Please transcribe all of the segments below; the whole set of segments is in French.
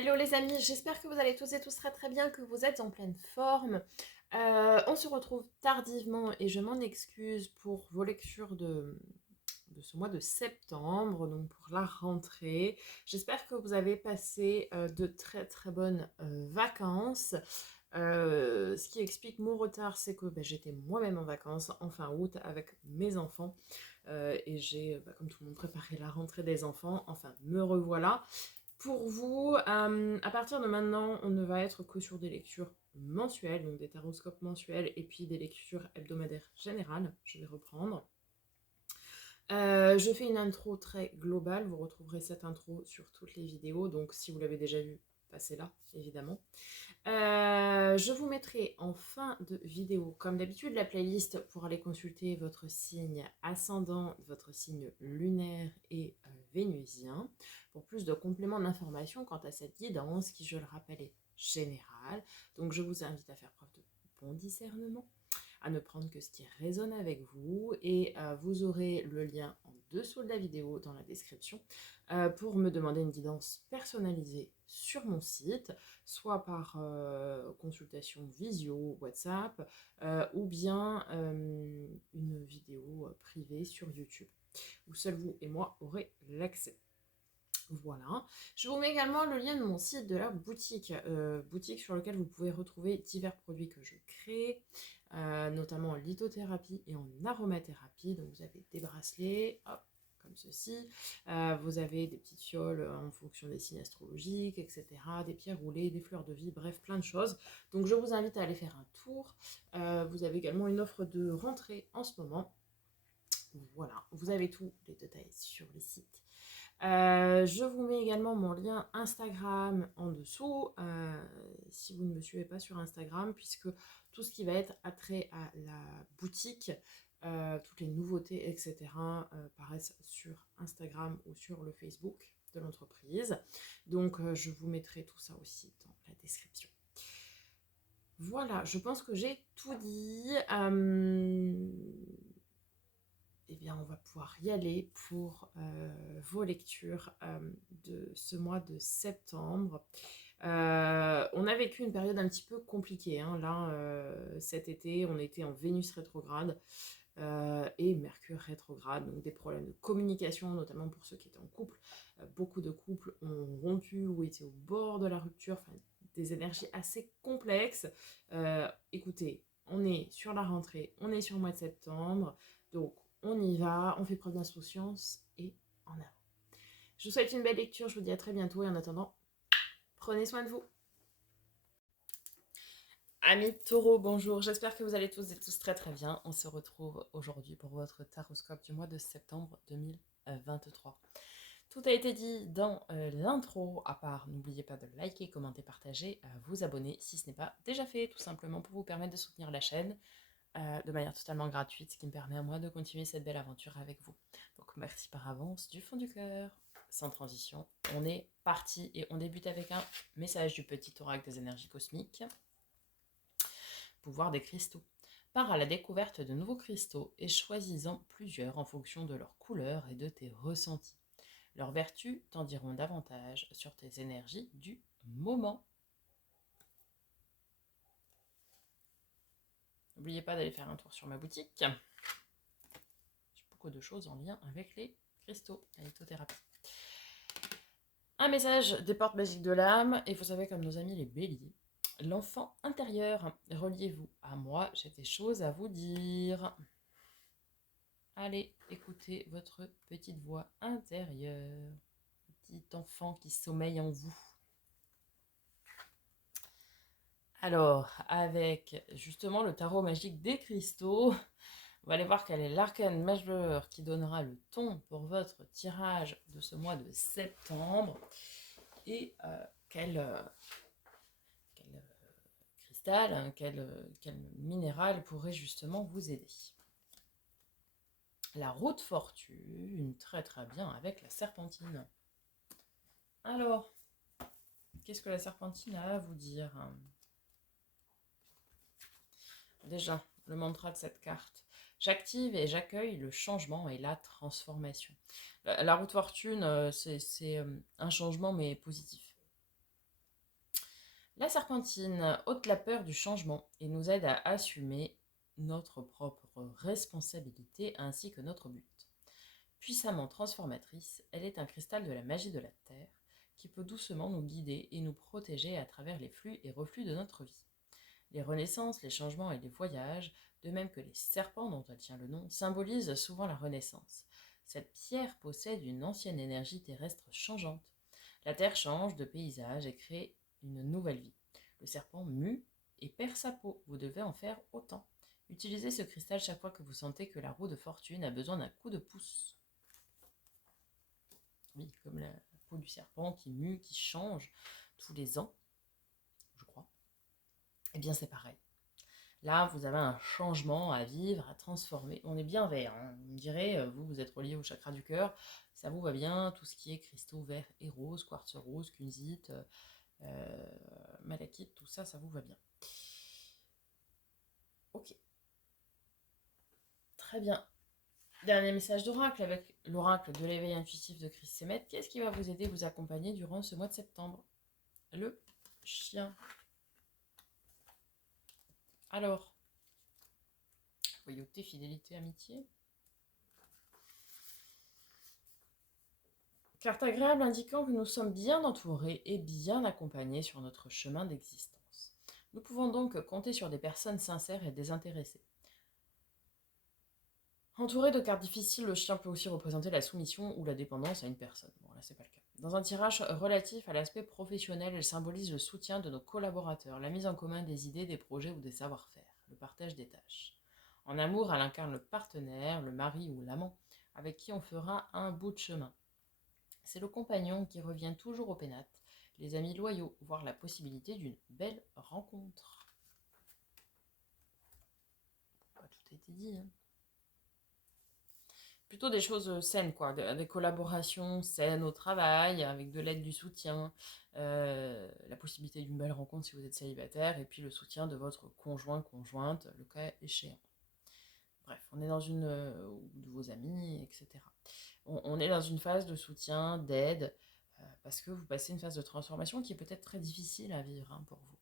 Hello les amis, j'espère que vous allez tous et tous très très bien, que vous êtes en pleine forme. On se retrouve tardivement et je m'en excuse pour vos lectures de ce mois de septembre, donc pour la rentrée. J'espère que vous avez passé de très très bonnes vacances. Ce qui explique mon retard, c'est que j'étais moi-même en vacances en fin août avec mes enfants et j'ai, comme tout le monde, préparé la rentrée des enfants. Enfin, me revoilà. Pour vous, à partir de maintenant, on ne va être que sur des lectures mensuelles, donc des taroscopes mensuels et puis des lectures hebdomadaires générales. Je vais reprendre. Je fais une intro très globale. Vous retrouverez cette intro sur toutes les vidéos. Donc, si vous l'avez déjà vue, passez là, évidemment. Je vous mettrai en fin de vidéo, comme d'habitude, la playlist pour aller consulter votre signe ascendant, votre signe lunaire et vénusien, pour plus de compléments d'information quant à cette guidance qui, je le rappelle, est générale. Donc je vous invite à faire preuve de bon discernement, à ne prendre que ce qui résonne avec vous, et vous aurez le lien en dessous de la vidéo dans la description pour me demander une guidance personnalisée sur mon site, soit par consultation visio, WhatsApp, ou bien une vidéo privée sur YouTube, où seul vous et moi aurez l'accès. Voilà. Je vous mets également le lien de mon site de la boutique, boutique sur lequel vous pouvez retrouver divers produits que je crée, notamment en lithothérapie et en aromathérapie. Donc vous avez des bracelets, hop, comme ceci. Vous avez des petites fioles en fonction des signes astrologiques, etc. Des pierres roulées, des fleurs de vie, bref, plein de choses. Donc je vous invite à aller faire un tour. Vous avez également une offre de rentrée en ce moment. Voilà, vous avez tous les détails sur le site. Je vous mets également mon lien Instagram en dessous, si vous ne me suivez pas sur Instagram, puisque tout ce qui va être attrait à la boutique, toutes les nouveautés, etc., paraissent sur Instagram ou sur le Facebook de l'entreprise. Donc je vous mettrai tout ça aussi dans la description. Voilà, je pense que j'ai tout dit. Eh bien, on va pouvoir y aller pour vos lectures de ce mois de septembre. On a vécu une période un petit peu compliquée, hein. Là, cet été, on était en Vénus rétrograde et Mercure rétrograde, donc des problèmes de communication, notamment pour ceux qui étaient en couple. Beaucoup de couples ont rompu ou étaient au bord de la rupture, enfin, des énergies assez complexes. Écoutez, on est sur la rentrée, on est sur le mois de septembre, donc on y va, on fait preuve d'insouciance et en avant. Je vous souhaite une belle lecture, je vous dis à très bientôt et en attendant, prenez soin de vous. Amis taureaux, bonjour, j'espère que vous allez tous et tous très très bien. On se retrouve aujourd'hui pour votre taroscope du mois de septembre 2023. Tout a été dit dans l'intro, à part n'oubliez pas de liker, commenter, partager, vous abonner si ce n'est pas déjà fait, tout simplement pour vous permettre de soutenir la chaîne de manière totalement gratuite, ce qui me permet à moi de continuer cette belle aventure avec vous. Donc merci par avance du fond du cœur. Sans transition, on est parti et on débute avec un message du petit oracle des énergies cosmiques. Pouvoir des cristaux. Pars à la découverte de nouveaux cristaux et choisis-en plusieurs en fonction de leur couleur et de tes ressentis. Leurs vertus t'en diront davantage sur tes énergies du moment. N'oubliez pas d'aller faire un tour sur ma boutique. J'ai beaucoup de choses en lien avec les cristaux, la lithothérapie. Un message des portes magiques de l'âme, et vous savez, comme nos amis les béliers, l'enfant intérieur, reliez-vous à moi, j'ai des choses à vous dire. Allez, écoutez votre petite voix intérieure, petit enfant qui sommeille en vous. Alors, avec justement le tarot magique des cristaux, on va aller voir quel est l'arcane majeur qui donnera le ton pour votre tirage de ce mois de septembre et quel cristal, hein, quel minéral pourrait justement vous aider. La roue de fortune, très très bien avec la serpentine. Alors, qu'est-ce que la serpentine a à vous dire? Déjà, le mantra de cette carte. J'active et j'accueille le changement et la transformation. La roue de fortune, c'est un changement mais positif. La serpentine ôte la peur du changement et nous aide à assumer notre propre responsabilité ainsi que notre but. Puissamment transformatrice, elle est un cristal de la magie de la Terre qui peut doucement nous guider et nous protéger à travers les flux et reflux de notre vie. Les renaissances, les changements et les voyages, de même que les serpents dont elle tient le nom, symbolisent souvent la renaissance. Cette pierre possède une ancienne énergie terrestre changeante. La Terre change de paysage et crée une nouvelle vie. Le serpent mue et perd sa peau. Vous devez en faire autant. Utilisez ce cristal chaque fois que vous sentez que la roue de fortune a besoin d'un coup de pouce. Oui, comme la peau du serpent qui mue, qui change tous les ans, je crois. Eh bien, c'est pareil. Là, vous avez un changement à vivre, à transformer. On est bien vert, hein. On dirait, vous êtes relié au chakra du cœur, ça vous va bien, tout ce qui est cristaux verts et roses, quartz rose, kunzite, malachite, tout ça, ça vous va bien. Ok, très bien. Dernier message d'oracle avec l'oracle de l'éveil intuitif de Chris Semet. Qu'est-ce qui va vous aider, vous accompagner durant ce mois de septembre? Le chien. Alors, loyauté, fidélité, amitié. Carte agréable indiquant que nous sommes bien entourés et bien accompagnés sur notre chemin d'existence. Nous pouvons donc compter sur des personnes sincères et désintéressées. Entouré de cartes difficiles, le chien peut aussi représenter la soumission ou la dépendance à une personne. Bon, là, c'est pas le cas. Dans un tirage relatif à l'aspect professionnel, elle symbolise le soutien de nos collaborateurs, la mise en commun des idées, des projets ou des savoir-faire, le partage des tâches. En amour, elle incarne le partenaire, le mari ou l'amant, avec qui on fera un bout de chemin. C'est le compagnon qui revient toujours au pénate, les amis loyaux, voire la possibilité d'une belle rencontre. Pas tout a été dit, hein. Plutôt des choses saines, quoi, des collaborations saines au travail, avec de l'aide, du soutien, la possibilité d'une belle rencontre si vous êtes célibataire, et puis le soutien de votre conjoint, conjointe, le cas échéant. Bref, on est dans une... ou de vos amis, etc. On est dans une phase de soutien, d'aide, parce que vous passez une phase de transformation qui est peut-être très difficile à vivre, hein, pour vous.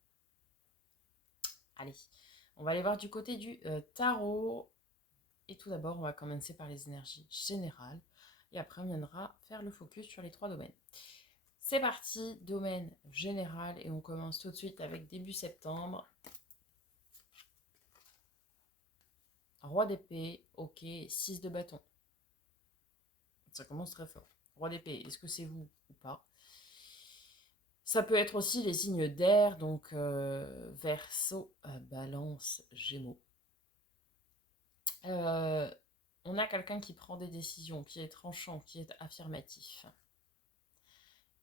Allez, on va aller voir du côté du tarot. Et tout d'abord, on va commencer par les énergies générales. Et après, on viendra faire le focus sur les 3 domaines. C'est parti, domaine général. Et on commence tout de suite avec début septembre. Roi d'épée, ok, 6 de bâton. Ça commence très fort. Roi d'épée, est-ce que c'est vous ou pas? Ça peut être aussi les signes d'air, donc Verseau, Balance, Gémeaux. On a quelqu'un qui prend des décisions, qui est tranchant, qui est affirmatif.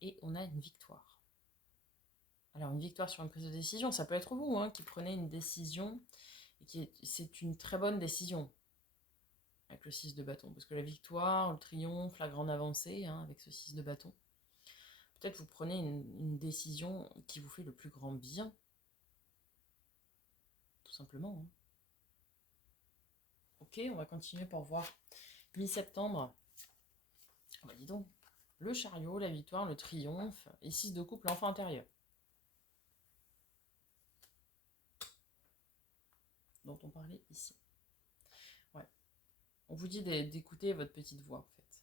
Et on a une victoire. Alors une victoire sur une prise de décision, ça peut être vous, hein, qui prenez une décision, et c'est une très bonne décision, avec le 6 de bâton. Parce que la victoire, le triomphe, la grande avancée, hein, avec ce 6 de bâton. Peut-être vous prenez une décision qui vous fait le plus grand bien. Tout simplement, hein. Ok, on va continuer pour voir mi-septembre. Oh bah dis donc, le chariot, la victoire, le triomphe, et 6 de coupe, l'enfant intérieur. Dont on parlait ici. Ouais. On vous dit d'écouter votre petite voix, en fait.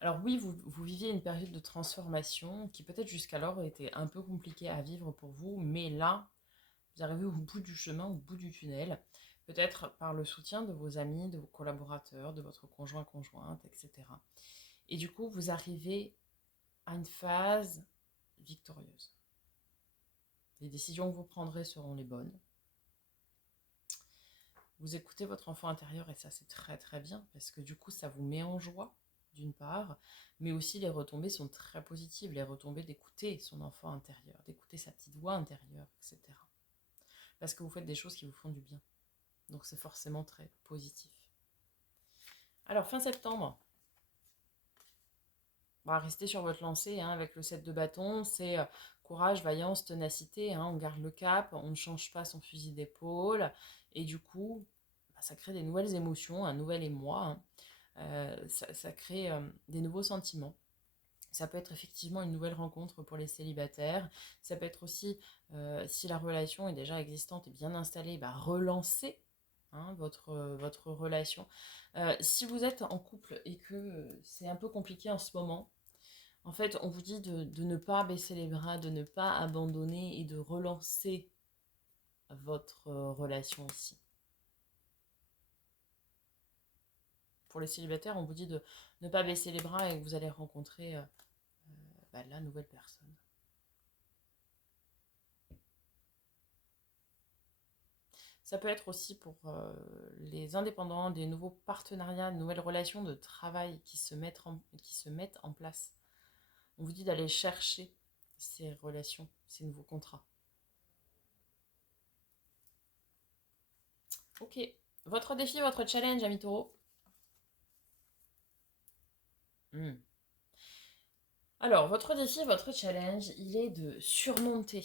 Alors oui, vous viviez une période de transformation qui peut-être jusqu'alors était un peu compliquée à vivre pour vous, mais là, vous arrivez au bout du chemin, au bout du tunnel, peut-être par le soutien de vos amis, de vos collaborateurs, de votre conjoint, conjointe, etc. Et du coup, vous arrivez à une phase victorieuse. Les décisions que vous prendrez seront les bonnes. Vous écoutez votre enfant intérieur et ça c'est très très bien parce que du coup ça vous met en joie d'une part, mais aussi les retombées sont très positives, les retombées d'écouter son enfant intérieur, d'écouter sa petite voix intérieure, etc. Parce que vous faites des choses qui vous font du bien. Donc c'est forcément très positif. Alors fin septembre, on va rester sur votre lancée, hein, avec le 7 de bâton, c'est courage, vaillance, ténacité, hein, on garde le cap, on ne change pas son fusil d'épaule, et du coup, ça crée des nouvelles émotions, un nouvel émoi, hein. Ça crée des nouveaux sentiments. Ça peut être effectivement une nouvelle rencontre pour les célibataires. Ça peut être aussi, si la relation est déjà existante et bien installée, bah, relancer hein, votre relation. Si vous êtes en couple et que c'est un peu compliqué en ce moment, en fait, on vous dit de ne pas baisser les bras, de ne pas abandonner et de relancer votre relation ici. Pour les célibataires, on vous dit de ne pas baisser les bras et que vous allez rencontrer bah, la nouvelle personne. Ça peut être aussi pour les indépendants, des nouveaux partenariats, de nouvelles relations de travail qui se mettent en place. On vous dit d'aller chercher ces relations, ces nouveaux contrats. Ok. Votre défi, votre challenge, ami taureau. Alors, votre défi, votre challenge, il est de surmonter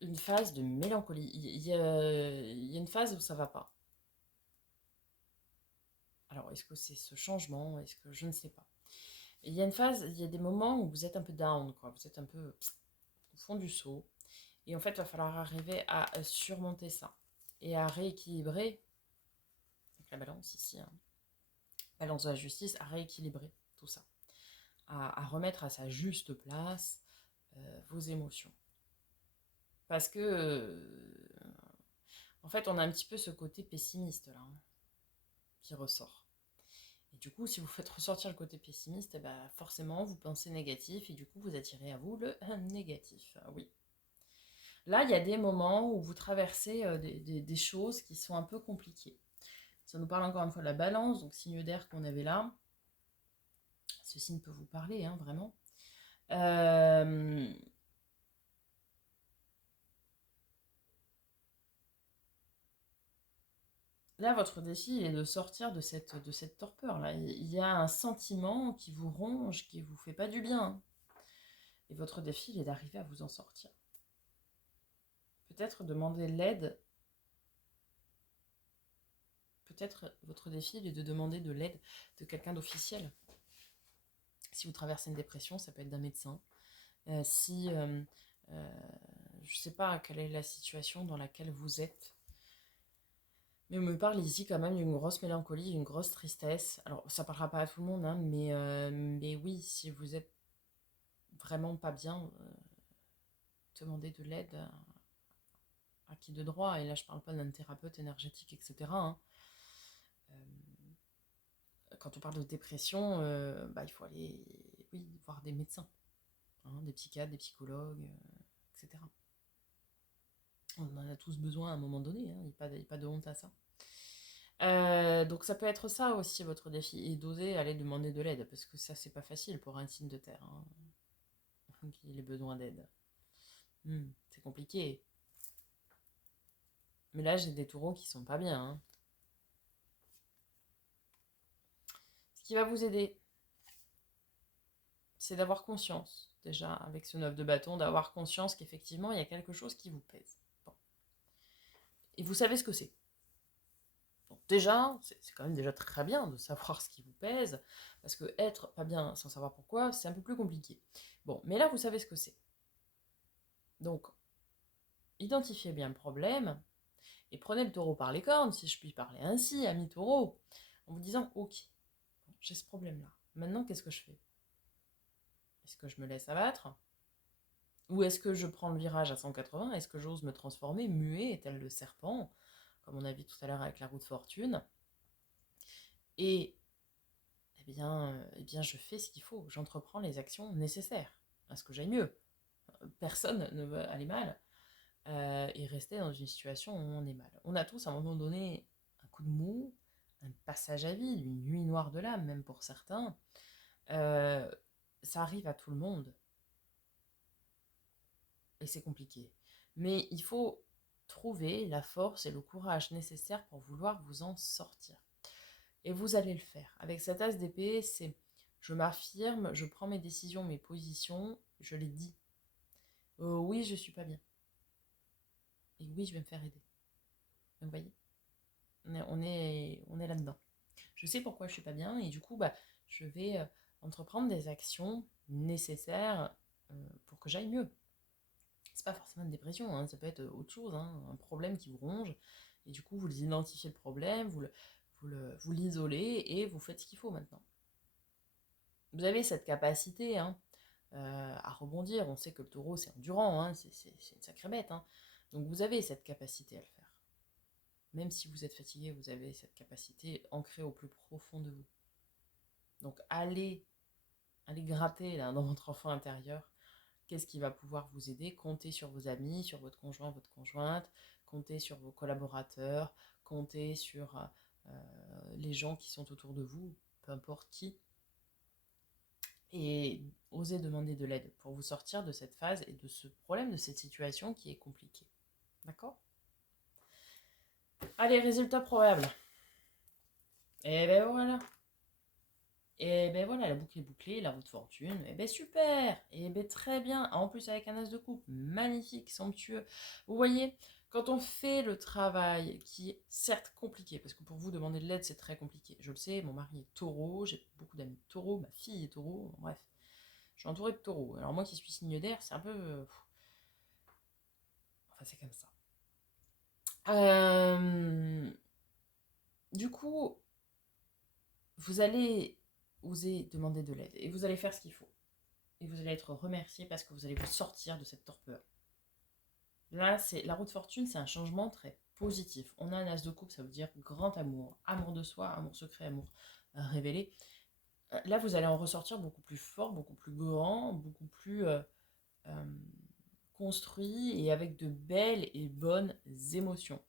une phase de mélancolie. Il y a une phase où ça va pas. Alors, est-ce que c'est ce changement? Est-ce que je ne sais pas. Il y a une phase, il y a des moments où vous êtes un peu down, quoi. Vous êtes un peu au fond du seau. Et en fait, il va falloir arriver à surmonter ça et à rééquilibrer, avec la balance ici, hein, balance de la justice, à rééquilibrer tout ça, à remettre à sa juste place vos émotions. Parce que, en fait, on a un petit peu ce côté pessimiste là, hein, qui ressort. Et du coup, si vous faites ressortir le côté pessimiste, eh ben, forcément, vous pensez négatif et du coup, vous attirez à vous le négatif. Oui. Là, il y a des moments où vous traversez des choses qui sont un peu compliquées. Ça nous parle encore une fois de la balance, donc signe d'air qu'on avait là. Ce signe peut vous parler, hein, vraiment. Là, votre défi il est de sortir de cette torpeur-là. Il y a un sentiment qui vous ronge, qui vous fait pas du bien. Et votre défi, il est d'arriver à vous en sortir. Peut-être demander l'aide. Peut-être votre défi, il est de demander de l'aide de quelqu'un d'officiel. Si vous traversez une dépression, ça peut être d'un médecin. Si, je ne sais pas quelle est la situation dans laquelle vous êtes, mais on me parle ici quand même d'une grosse mélancolie, d'une grosse tristesse. Alors, ça parlera pas à tout le monde, hein, mais oui, si vous êtes vraiment pas bien, demandez de l'aide à qui de droit. Et là, je parle pas d'un thérapeute énergétique, etc. Hein. Quand on parle de dépression, bah, il faut aller voir des médecins, hein, des psychiatres, des psychologues, etc. On en a tous besoin à un moment donné, hein, il n'y a pas de honte à ça. Donc ça peut être ça aussi votre défi, et d'oser aller demander de l'aide, parce que ça c'est pas facile pour un signe de terre, hein, qui ait besoin d'aide. C'est compliqué. Mais là j'ai des taureaux qui sont pas bien. Hein. Ce qui va vous aider, c'est d'avoir conscience, déjà avec ce 9 de bâton, d'avoir conscience qu'effectivement il y a quelque chose qui vous pèse. Bon. Et vous savez ce que c'est. Donc déjà, c'est quand même déjà très bien de savoir ce qui vous pèse, parce que être pas bien sans savoir pourquoi, c'est un peu plus compliqué. Bon, mais là, vous savez ce que c'est. Donc, identifiez bien le problème, et prenez le taureau par les cornes, si je puis parler ainsi, ami taureau, en vous disant, ok, j'ai ce problème-là. Maintenant, qu'est-ce que je fais? Est-ce que je me laisse abattre? Ou est-ce que je prends le virage à 180? Est-ce que j'ose me transformer, muet, tel le serpent, comme on a vu tout à l'heure avec la roue de fortune? Et eh bien, je fais ce qu'il faut. J'entreprends les actions nécessaires à ce que j'aille mieux. Personne ne veut aller mal et rester dans une situation où on est mal. On a tous à un moment donné un coup de mou, un passage à vide, une nuit noire de l'âme, même pour certains. Ça arrive à tout le monde et c'est compliqué. Mais il faut trouver la force et le courage nécessaires pour vouloir vous en sortir. Et vous allez le faire. Avec cet as d'épée, c'est je m'affirme, je prends mes décisions, mes positions, je les dis. Oui, je suis pas bien. Et oui, je vais me faire aider. Donc, vous voyez, on est là-dedans. Je sais pourquoi je suis pas bien et du coup, bah, je vais entreprendre des actions nécessaires pour que j'aille mieux. C'est pas forcément une dépression, hein, ça peut être autre chose, hein, un problème qui vous ronge, et du coup vous identifiez le problème, vous l'isolez et vous faites ce qu'il faut maintenant. Vous avez cette capacité à rebondir. On sait que le taureau c'est endurant, hein, c'est une sacrée bête. Hein. Donc vous avez cette capacité à le faire. Même si vous êtes fatigué, vous avez cette capacité ancrée au plus profond de vous. Donc allez gratter là, dans votre enfant intérieur. Qu'est-ce qui va pouvoir vous aider? Comptez sur vos amis, sur votre conjoint, votre conjointe, comptez sur vos collaborateurs, comptez sur les gens qui sont autour de vous, peu importe qui, et osez demander de l'aide pour vous sortir de cette phase et de ce problème, de cette situation qui est compliquée. D'accord? Allez, résultat probable. Et ben voilà. Et ben voilà, la boucle est bouclée, la roue de fortune. Et ben super. Et ben très bien. En plus avec un as de coupe, magnifique, somptueux. Vous voyez, quand on fait le travail qui est certes compliqué, parce que pour vous demander de l'aide c'est très compliqué. Je le sais, mon mari est taureau, j'ai beaucoup d'amis taureaux, ma fille est taureau, bref. Je suis entourée de taureaux. Alors moi qui suis signe d'air, c'est un peu... Enfin c'est comme ça. Du coup, vous allez oser demander de l'aide et vous allez faire ce qu'il faut. Et vous allez être remercié parce que vous allez vous sortir de cette torpeur. Là, c'est la roue de fortune, c'est un changement très positif. On a un as de coupe, ça veut dire grand amour, amour de soi, amour secret, amour révélé. Là, vous allez en ressortir beaucoup plus fort, beaucoup plus grand, beaucoup plus construit et avec de belles et bonnes émotions.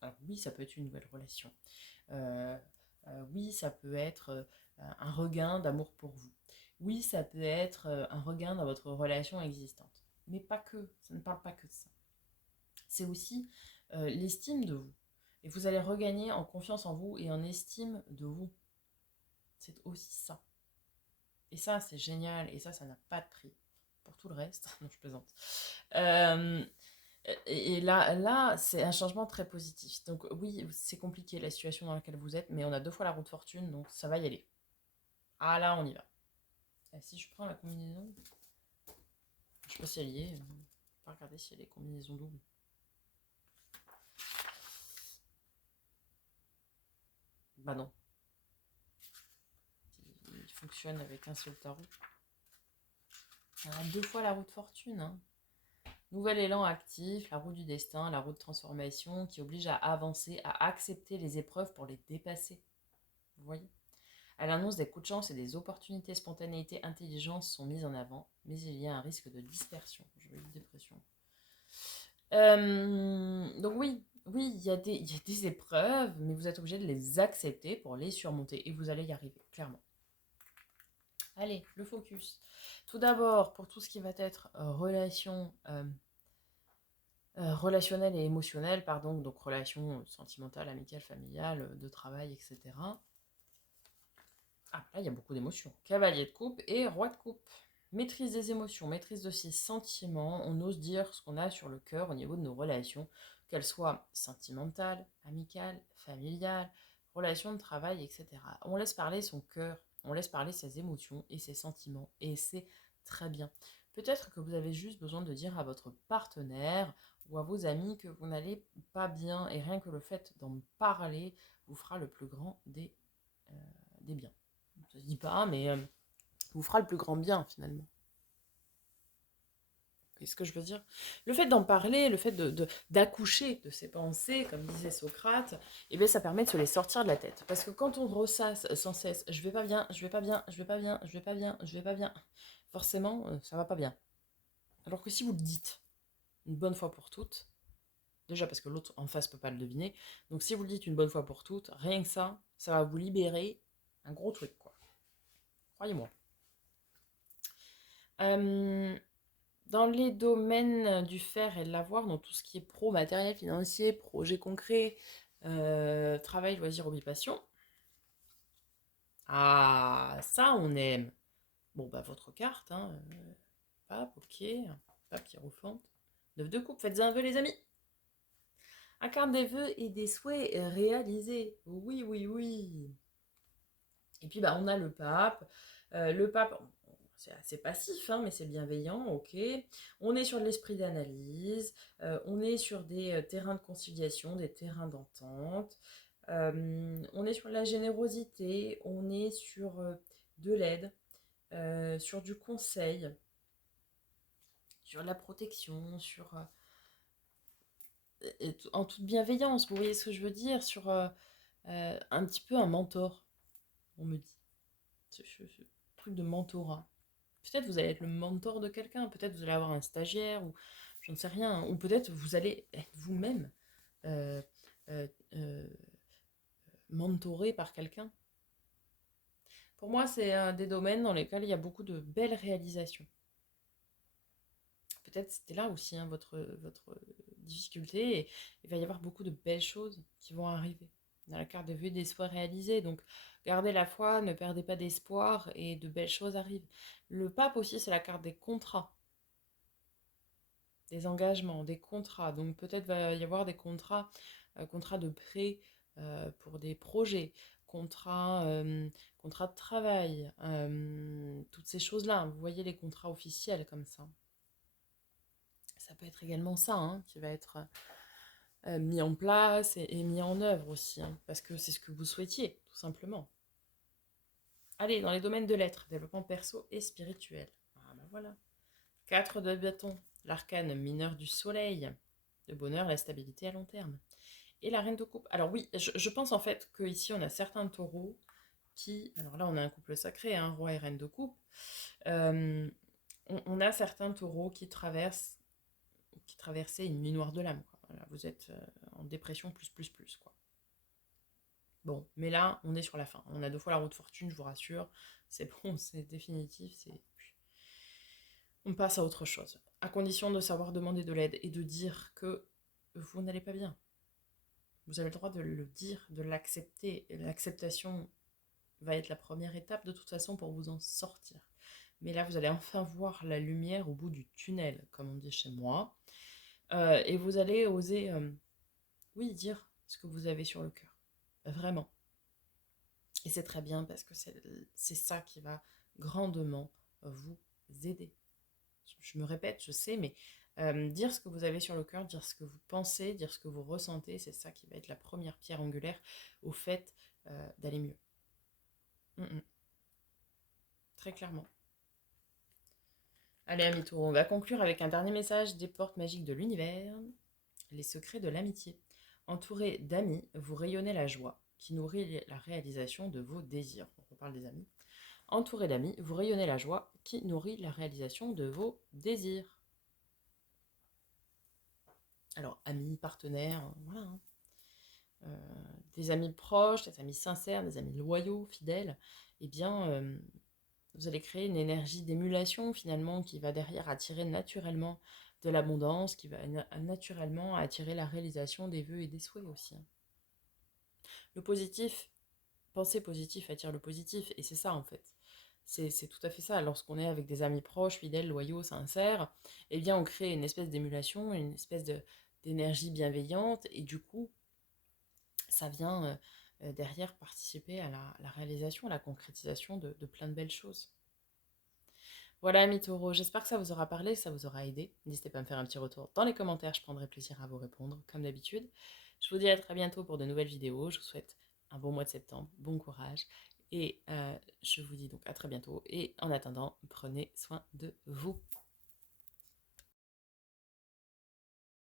Alors oui, ça peut être une nouvelle relation. Euh, oui, ça peut être un regain d'amour pour vous. Oui, ça peut être un regain dans votre relation existante. Mais pas que, ça ne parle pas que de ça. C'est aussi l'estime de vous. Et vous allez regagner en confiance en vous et en estime de vous. C'est aussi ça. Et ça, c'est génial. Et ça n'a pas de prix. Pour tout le reste, non, je plaisante. Et là c'est un changement très positif. Donc oui, c'est compliqué la situation dans laquelle vous êtes, mais on a 2 fois la roue de fortune, donc ça va y aller. Ah là, on y va. Et si je prends la combinaison, je sais pas si elle y est. Je vais pas regarder si elle est combinaison double. Bah non. Il fonctionne avec un seul tarot. On a 2 fois la roue de fortune. Hein. Nouvel élan actif, la roue du destin, la roue de transformation qui oblige à avancer, à accepter les épreuves pour les dépasser. Vous voyez? Elle annonce des coups de chance et des opportunités, spontanéité, intelligence sont mises en avant, mais il y a un risque de dispersion, de dépression. Donc oui, il y a des épreuves, mais vous êtes obligé de les accepter pour les surmonter, et vous allez y arriver, clairement. Allez, le focus. Tout d'abord, pour tout ce qui va être relationnelle et émotionnelle, pardon, donc relations sentimentales, amicales, familiales, de travail, etc. Ah, là, il y a beaucoup d'émotions. Cavalier de coupe et roi de coupe. Maîtrise des émotions, maîtrise de ses sentiments. On ose dire ce qu'on a sur le cœur au niveau de nos relations, qu'elles soient sentimentales, amicales, familiales, relations de travail, etc. On laisse parler son cœur, on laisse parler ses émotions et ses sentiments. Et c'est très bien. Peut-être que vous avez juste besoin de dire à votre partenaire ou à vos amis que vous n'allez pas bien. Et rien que le fait d'en parler vous fera le plus grand des biens. Ça se dit pas, mais vous fera le plus grand bien finalement. Qu'est-ce que je veux dire? Le fait d'en parler, le fait d'accoucher de ses pensées, comme disait Socrate, eh bien, ça permet de se les sortir de la tête. Parce que quand on ressasse sans cesse, je vais pas bien, je vais pas bien, je vais pas bien, je vais pas bien, je vais pas bien, forcément, ça va pas bien. Alors que si vous le dites une bonne fois pour toutes, déjà parce que l'autre en face peut pas le deviner, donc si vous le dites une bonne fois pour toutes, rien que ça va vous libérer un gros truc, quoi. Croyez-moi. Dans les domaines du faire et de l'avoir, dans tout ce qui est pro, matériel, financier, projet concret, travail, loisirs, hobby, passion. Ah, ça on aime. Bon, bah votre carte, hein. Pape, ok. Pape qui refante. 9 de coupe, faites un vœu les amis. Incarne des vœux et des souhaits réalisés. Oui, oui, oui. Et puis bah on a le pape Le pape, c'est assez passif, hein, mais c'est bienveillant, ok. On est sur de l'esprit d'analyse, on est sur des terrains de conciliation, des terrains d'entente, on est sur la générosité, on est sur de l'aide, sur du conseil, sur la protection, en toute bienveillance, vous voyez ce que je veux dire, sur un petit peu un mentor, on me dit. Ce truc de mentorat. Peut-être vous allez être le mentor de quelqu'un, peut-être vous allez avoir un stagiaire, ou je ne sais rien, ou peut-être vous allez être vous-même euh, euh, euh, mentoré par quelqu'un. Pour moi, c'est des domaines dans lesquels il y a beaucoup de belles réalisations. Peut-être c'était là aussi hein, votre difficulté, et il va y avoir beaucoup de belles choses qui vont arriver dans la carte de vue des souhaits réalisés. Donc, gardez la foi, ne perdez pas d'espoir, et de belles choses arrivent. Le pape aussi, c'est la carte des contrats, des engagements, des contrats. Donc, peut-être va y avoir des contrats, contrats de prêt pour des projets, contrats de travail, toutes ces choses-là. Vous voyez les contrats officiels comme ça. Ça peut être également ça hein, qui va être mis en place et mis en œuvre aussi, hein, parce que c'est ce que vous souhaitiez, tout simplement. Allez, dans les domaines de l'être, développement perso et spirituel. Ah ben voilà. 4 de bâton, l'arcane mineur du soleil, le bonheur, la stabilité à long terme. Et la reine de coupe. Alors oui, je pense en fait qu'ici on a certains taureaux qui... Alors là on a un couple sacré, hein, roi et reine de coupe. Euh, on a certains taureaux qui traversaient une nuit noire de l'âme. Voilà, vous êtes en dépression plus, quoi. Bon, mais là, on est sur la fin. On a 2 fois la roue de fortune, je vous rassure. C'est bon, c'est définitif. On passe à autre chose. À condition de savoir demander de l'aide et de dire que vous n'allez pas bien. Vous avez le droit de le dire, de l'accepter. L'acceptation va être la première étape de toute façon pour vous en sortir. Mais là, vous allez enfin voir la lumière au bout du tunnel, comme on dit chez moi. Et vous allez oser, oui, dire ce que vous avez sur le cœur. Vraiment. Et c'est très bien parce que c'est ça qui va grandement vous aider. Je me répète, je sais, mais dire ce que vous avez sur le cœur, dire ce que vous pensez, dire ce que vous ressentez, c'est ça qui va être la première pierre angulaire au fait d'aller mieux. Très clairement. Allez, amis taureaux, on va conclure avec un dernier message des portes magiques de l'univers. Les secrets de l'amitié. Entouré d'amis, vous rayonnez la joie qui nourrit la réalisation de vos désirs. On reparle des amis. Entouré d'amis, vous rayonnez la joie qui nourrit la réalisation de vos désirs. Alors, amis, partenaires, voilà. Hein. Des amis proches, des amis sincères, des amis loyaux, fidèles, eh bien, vous allez créer une énergie d'émulation finalement qui va derrière attirer naturellement de l'abondance, qui va naturellement attirer la réalisation des vœux et des souhaits aussi. Hein. Le positif, penser positif attire le positif, et c'est ça en fait. C'est tout à fait ça. Lorsqu'on est avec des amis proches, fidèles, loyaux, sincères, eh bien on crée une espèce d'émulation, une espèce d'énergie bienveillante, et du coup, ça vient derrière participer à la réalisation, à la concrétisation de plein de belles choses. Voilà, amis taureaux, j'espère que ça vous aura parlé, que ça vous aura aidé. N'hésitez pas à me faire un petit retour dans les commentaires, je prendrai plaisir à vous répondre, comme d'habitude. Je vous dis à très bientôt pour de nouvelles vidéos. Je vous souhaite un bon mois de septembre, bon courage. Et je vous dis donc à très bientôt. Et en attendant, prenez soin de vous.